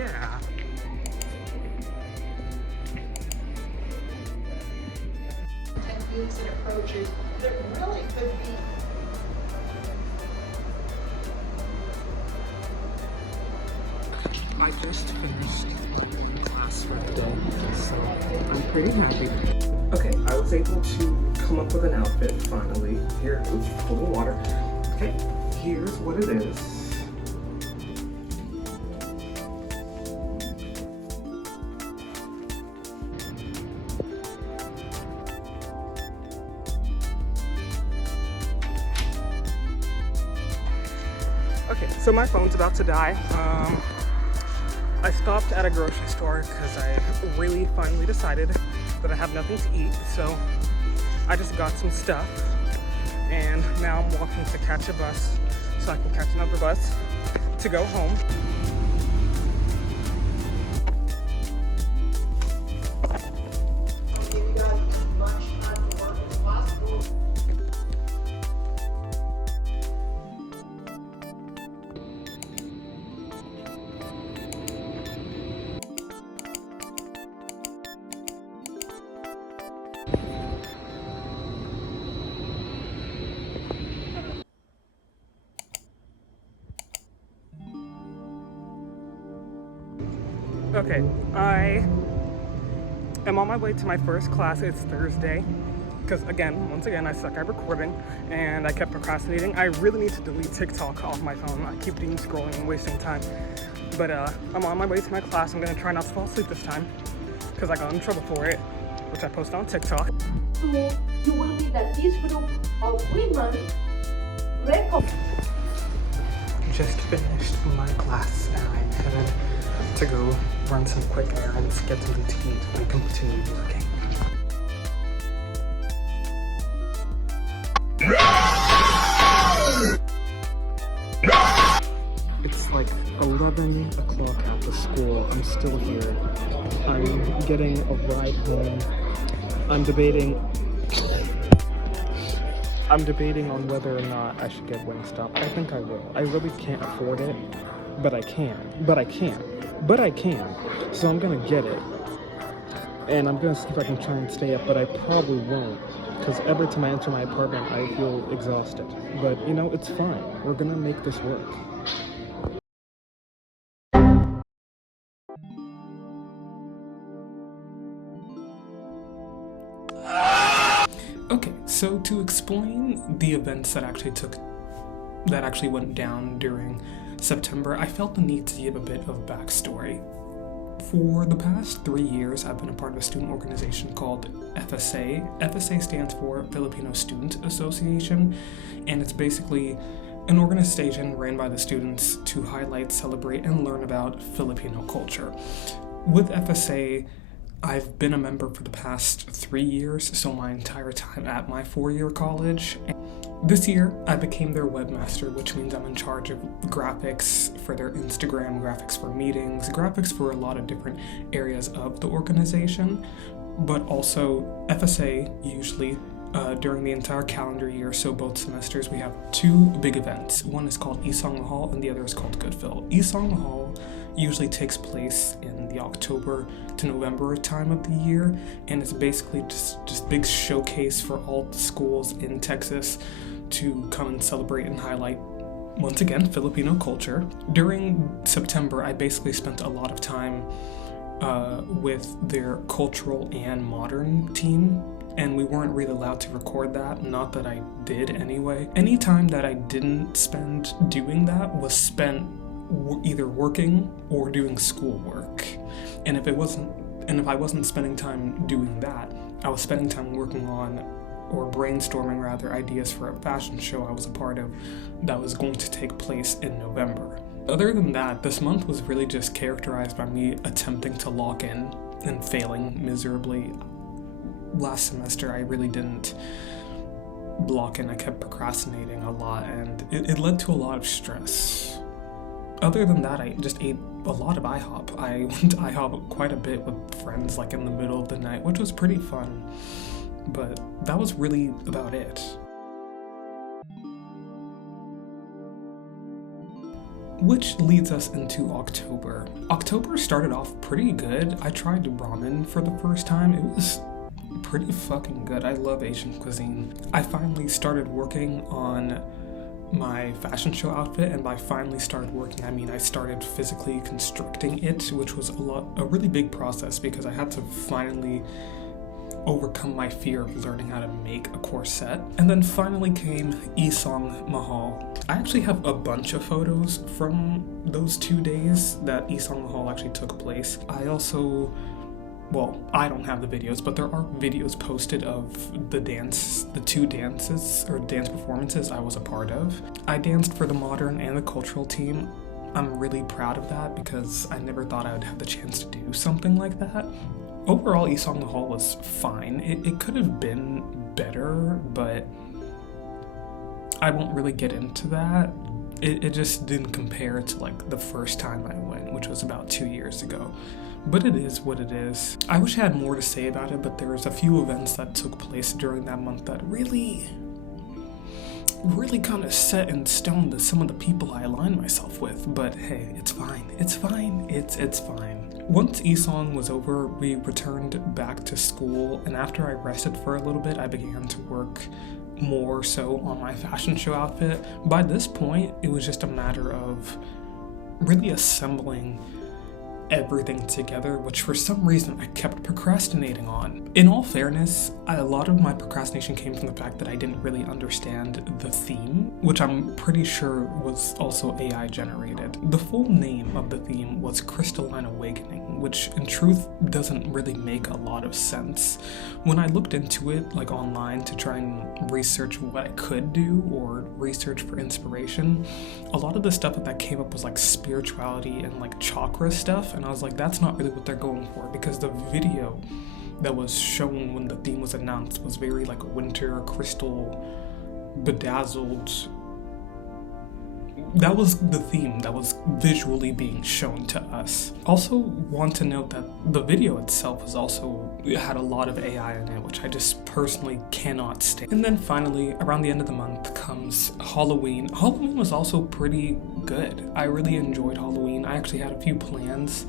Yeah. Techniques and approaches that really could be. I just finished class for the day, so I'm pretty happy. Okay, I was able to come up with an outfit finally. Here, oops, a little water. Okay, here's what it is. Okay, so my phone's about to die. I stopped at a grocery store because I really finally decided that I have nothing to eat, so I just got some stuff, and now I'm walking to catch a bus so I can catch another bus to go home. I'll give you guys as much time to work as possible. Okay, I am on my way to my first class. It's Thursday. Because once again, I suck at recording and I kept procrastinating. I really need to delete TikTok off my phone. I keep doom scrolling and wasting time. But I'm on my way to my class. I'm gonna try not to fall asleep this time because I got in trouble for it, which I posted on TikTok. So you will be that this group of women Just finished my class and I'm headed to go run some quick errands, get something to eat, and continue working. It's like 11 o'clock at the school. I'm still here. I'm getting a ride home. I'm debating on whether or not I should get Wingstop. I think I will. I really can't afford it, but I can. So I'm gonna get it. And I'm gonna see if I can try and stay up, but I probably won't. Because every time I enter my apartment, I feel exhausted. But, you know, it's fine. We're gonna make this work. Okay, so to explain the events that actually went down during September, I felt the need to give a bit of backstory. For the past 3 years, I've been a part of a student organization called FSA. FSA stands for Filipino Student Association, and it's basically an organization ran by the students to highlight, celebrate, and learn about Filipino culture. With FSA, I've been a member for the past 3 years, so my entire time at my 4-year college. This year, I became their webmaster, which means I'm in charge of graphics for their Instagram, graphics for meetings, graphics for a lot of different areas of the organization. But also, FSA usually, during the entire calendar year, so both semesters, we have 2 big events. One is called Isang Mahal and the other is called Goodwill. Isang Mahal usually takes place in the October to November time of the year, and it's basically just big showcase for all the schools in Texas to come and celebrate and highlight, once again, Filipino culture. During September, I basically spent a lot of time with their cultural and modern team, and we weren't really allowed to record that, not that I did anyway. Any time that I didn't spend doing that was spent either working or doing schoolwork. And if I wasn't spending time doing that, I was spending time working on, or brainstorming rather, ideas for a fashion show I was a part of that was going to take place in November. Other than that, this month was really just characterized by me attempting to lock in and failing miserably. Last semester, I really didn't block in. I kept procrastinating a lot, and it led to a lot of stress. Other than that, I just ate a lot of IHOP. I went to IHOP quite a bit with friends, like in the middle of the night, which was pretty fun. But that was really about it. Which leads us into October. October started off pretty good. I tried ramen for the first time. It was pretty fucking good. I love Asian cuisine. I finally started working on my fashion show outfit, and by finally started working, I mean I started physically constructing it, which was a really big process because I had to finally overcome my fear of learning how to make a corset. And then finally came Isong Mahal. I actually have a bunch of photos from those 2 days that Isong Mahal actually took place. I also, well, I don't have the videos, but there are videos posted of the 2 dances or dance performances I was a part of. I danced for the modern and the cultural team. I'm really proud of that because I never thought I would have the chance to do something like that. Overall, Isong Mahal was fine. It could have been better, but I won't really get into that. It just didn't compare to like the first time I went, which was about 2 years ago. But it is what it is. I wish I had more to say about it, but there's a few events that took place during that month that really kind of set in stone some of the people I align myself with. But hey, it's fine. It's fine. It's fine. Once Isong was over, we returned back to school, and after I rested for a little bit, I began to work more so on my fashion show outfit. By this point, it was just a matter of really assembling everything together, which for some reason I kept procrastinating on. In all fairness, a lot of my procrastination came from the fact that I didn't really understand the theme, which I'm pretty sure was also AI generated. The full name of the theme was Crystalline Awakening, which in truth doesn't really make a lot of sense. When I looked into it like online to try and research what I could do or research for inspiration, a lot of the stuff that came up was like spirituality and like chakra stuff, and I was like, that's not really what they're going for, because the video that was shown when the theme was announced was very like winter, crystal, bedazzled. That was the theme that was visually being shown to us. Also want to note that the video itself had a lot of AI in it, which I just personally cannot stand. And then finally, around the end of the month comes Halloween. Halloween was also pretty good. I really enjoyed Halloween. I actually had a few plans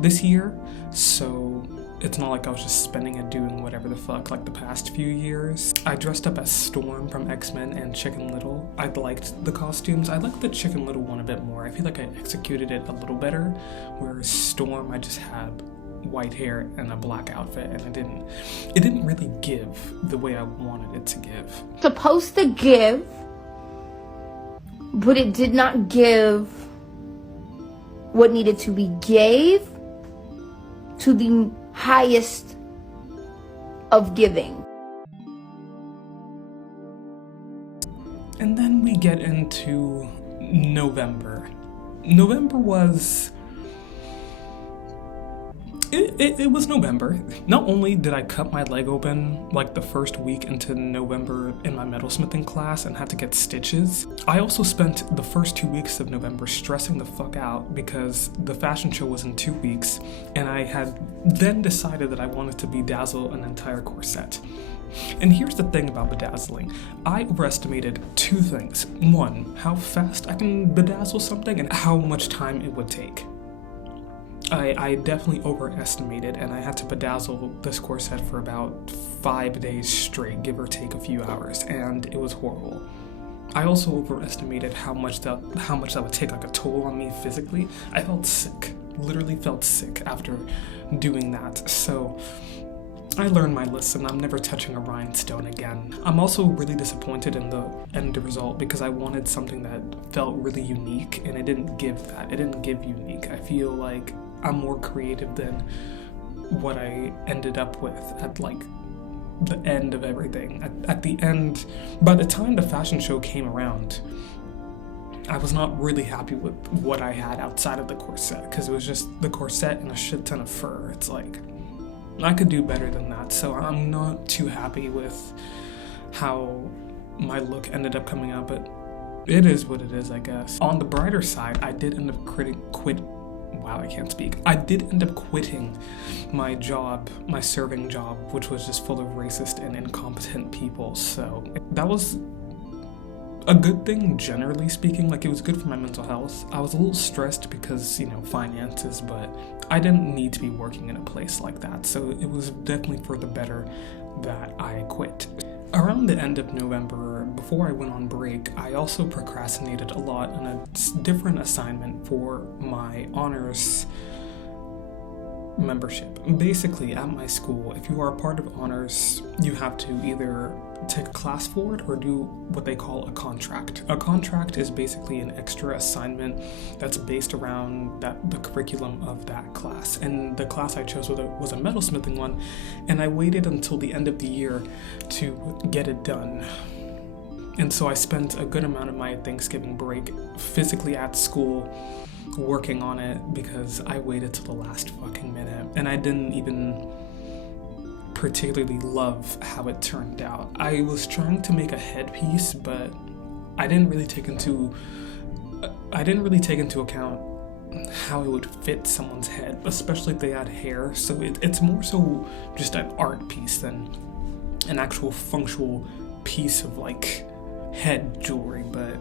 this year, so it's not like I was just spending it doing whatever the fuck like the past few years. I dressed up as Storm from X-Men and Chicken Little. I liked the costumes. I liked the Chicken Little one a bit more. I feel like I executed it a little better, whereas Storm, I just had white hair and a black outfit, and it didn't really give the way I wanted it to give. Supposed to give, but it did not give what needed to be gave to the highest of giving. And then we get into November. November was... It was November. Not only did I cut my leg open like the first week into November in my metalsmithing class and had to get stitches, I also spent the first 2 weeks of November stressing the fuck out because the fashion show was in 2 weeks, and I had then decided that I wanted to bedazzle an entire corset. And here's the thing about bedazzling. I overestimated 2 things. 1, how fast I can bedazzle something, and how much time it would take. I definitely overestimated, and I had to bedazzle this corset for about 5 days straight, give or take a few hours, and it was horrible. I also overestimated how much that would take like a toll on me physically. I felt sick, literally felt sick after doing that. So I learned my lesson. I'm never touching a rhinestone again. I'm also really disappointed in the end result because I wanted something that felt really unique, and it didn't give that. It didn't give unique. I feel like I'm more creative than what I ended up with at like the end of everything. At the end, by the time the fashion show came around, I was not really happy with what I had outside of the corset, because it was just the corset and a shit ton of fur. It's like, I could do better than that, so I'm not too happy with how my look ended up coming out, but it is what it is, I guess. On the brighter side, I did end up I did end up quitting my job, my serving job, which was just full of racist and incompetent people, so that was a good thing, generally speaking. Like, it was good for my mental health. I was a little stressed because, you know, finances, but I didn't need to be working in a place like that, so it was definitely for the better that I quit. Around the end of November, before I went on break, I also procrastinated a lot on a different assignment for my honors membership. Basically, at my school, if you are a part of honors, you have to either take a class for it or do what they call a contract. A contract is basically an extra assignment that's based around the curriculum of that class. And the class I chose was a metalsmithing one, and I waited until the end of the year to get it done. And so I spent a good amount of my Thanksgiving break physically at school working on it because I waited till the last fucking minute, and I didn't even particularly love how it turned out. I was trying to make a headpiece, but I didn't really take into account how it would fit someone's head, especially if they had hair. So it's more so just an art piece than an actual functional piece of like head jewelry, but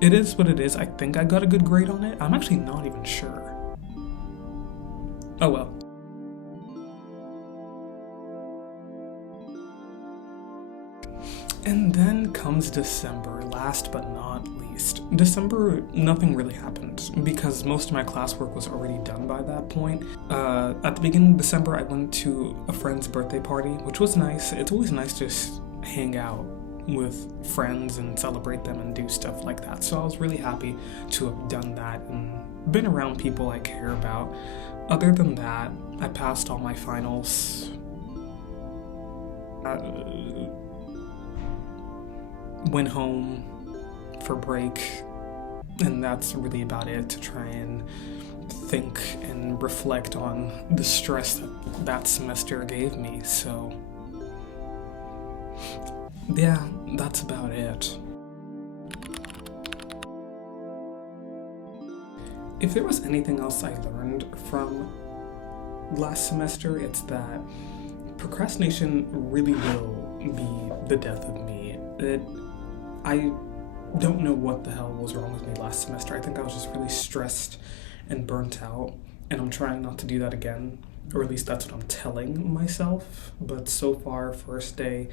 it is what it is. I think I got a good grade on it. I'm actually not even sure. Oh well. And then comes December, last but not least. December, nothing really happened because most of my classwork was already done by that point. At the beginning of December, I went to a friend's birthday party, which was nice. It's always nice to just hang out with friends and celebrate them and do stuff like that. So I was really happy to have done that and been around people I care about. Other than that, I passed all my finals. Went home for break, and that's really about it, to try and think and reflect on the stress that semester gave me. So yeah, that's about it. If there was anything else I learned from last semester, it's that procrastination really will be the death of me. I don't know what the hell was wrong with me last semester. I think I was just really stressed and burnt out, and I'm trying not to do that again, or at least that's what I'm telling myself. But so far, first day,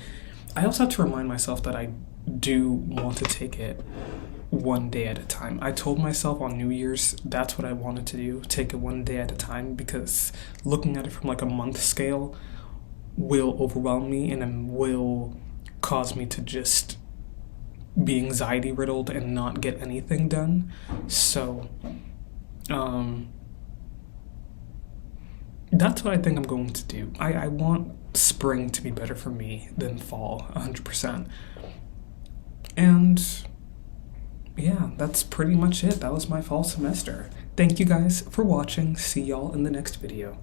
I also have to remind myself that I do want to take it one day at a time. I told myself on New Year's that's what I wanted to do, take it one day at a time, because looking at it from like a month scale will overwhelm me and will cause me to just be anxiety riddled and not get anything done. So that's what I think I'm going to do. I want spring to be better for me than fall, 100%. And yeah, that's pretty much it. That was my fall semester. Thank you guys for watching. See y'all in the next video.